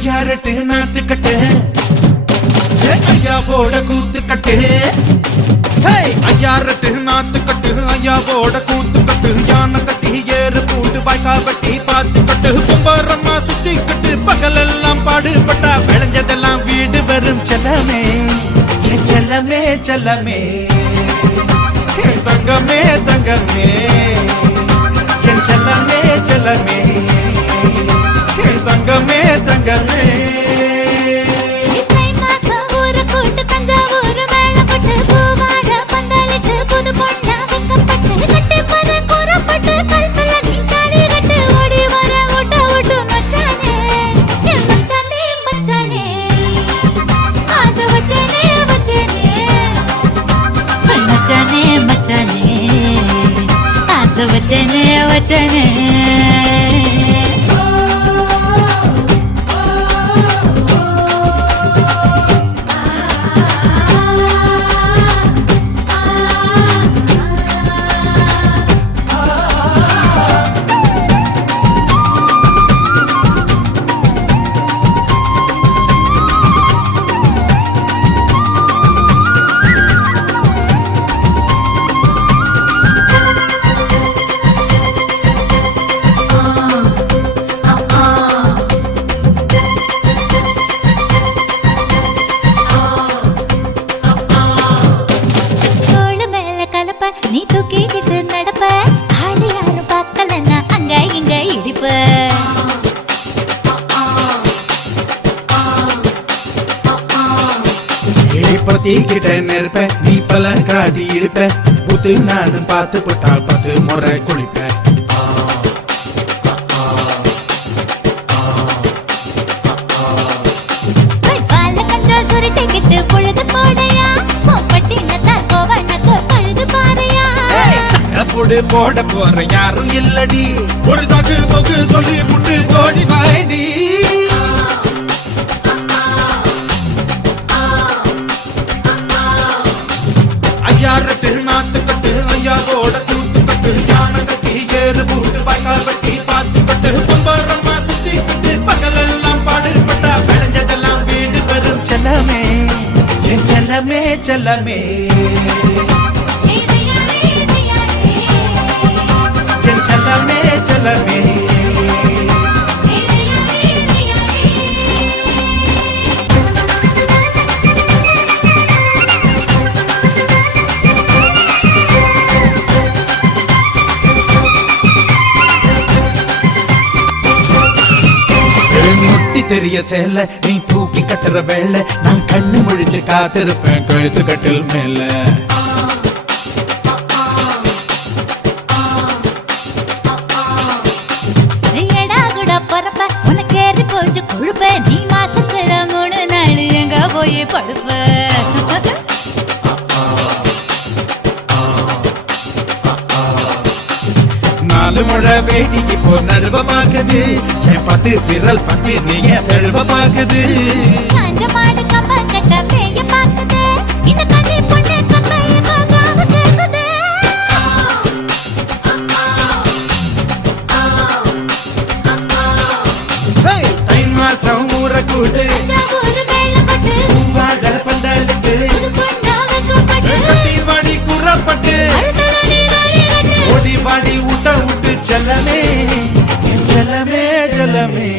ஐயாரட்டு நாத்து கட்டு ஐயாவோட கூத்து கட்டு ஐயாரட்டு நாத்து கட்டு ஐயாவோட கூத்து கட்டு யானை கட்டி ஏறு பூட்டு வாய்க்கா வட்டி பார்த்து கட்டு கும்பரமா சுத்தி கட்டு பகலெல்லாம் பாடுபட்டா விளைஞ்சதெல்லாம் வீடு வரும் செல்லமே என் செல்லமே செல்லமே தங்கமே தங்கமே என் செல்லமே செல்லமே தங்கமே தங்கமே वचने वचने நீ தூக்கிக்கிட்டு நடப்ப ஆளு யாரும் பார்க்கலன்னா அங்க இங்க இடிப்ப பத்திக்கிட்ட நெருப்ப நீ பல காட்டி இருப்ப புத்து நானும் பார்த்து புட்டா 10 முறை குளிப்ப சுருட்டிக்கிட்டு பொழுது போடையா பட்டினத்தா கோவனக்கு பழுது பாறையா போடு போட போற யாரும் இல்லடி ஒரு சாக்கு போக்கு சொல்லி புட்டு கோடி வாண்டி ஐயாரட்டு நாத்து கட்டு ஐயாவோட கூத்து கட்டு யானை கட்டி ஏறு பூட்டு வாய்க்கா வட்டி பார்த்து கட்டு கும்பரமா சுத்தி கட்டு பகலெல்லாம் பாடுபட்டா விளைஞ்சதெல்லாம் வீடு வரும் செல்லமே என் செல்லமே செல்லமே செல்லமே செல்லமே முட்டி தெரிய சேல நீ தூக்கி கட்டுற வேலை நான் கண்ணு முழிச்சு காத்திருப்பேன் கழுத்து கட்டில் மேல கொழுப்ப நீ மாசத்துல 3 நாள் எங்க போய் படுப்ப நாலு முழை வேடிக்கு போ நடுவமாக்குது என் 10 விரல் பத்தி நீ என் தழுவமாக்குது காஞ்ச மாடு கம்ப கட்ட மேய பாக்குது இந்த கண்ணி பொண்ணு கம்பை காவு கேக்குது தை மாசம் ஊற கூடு வாட பந்தலுக்கு கட்டி வாடி குறப்பட்டு ஓடி வாடி ஊட்ட விட்டு செல்லமே செல்லமே செல்லமே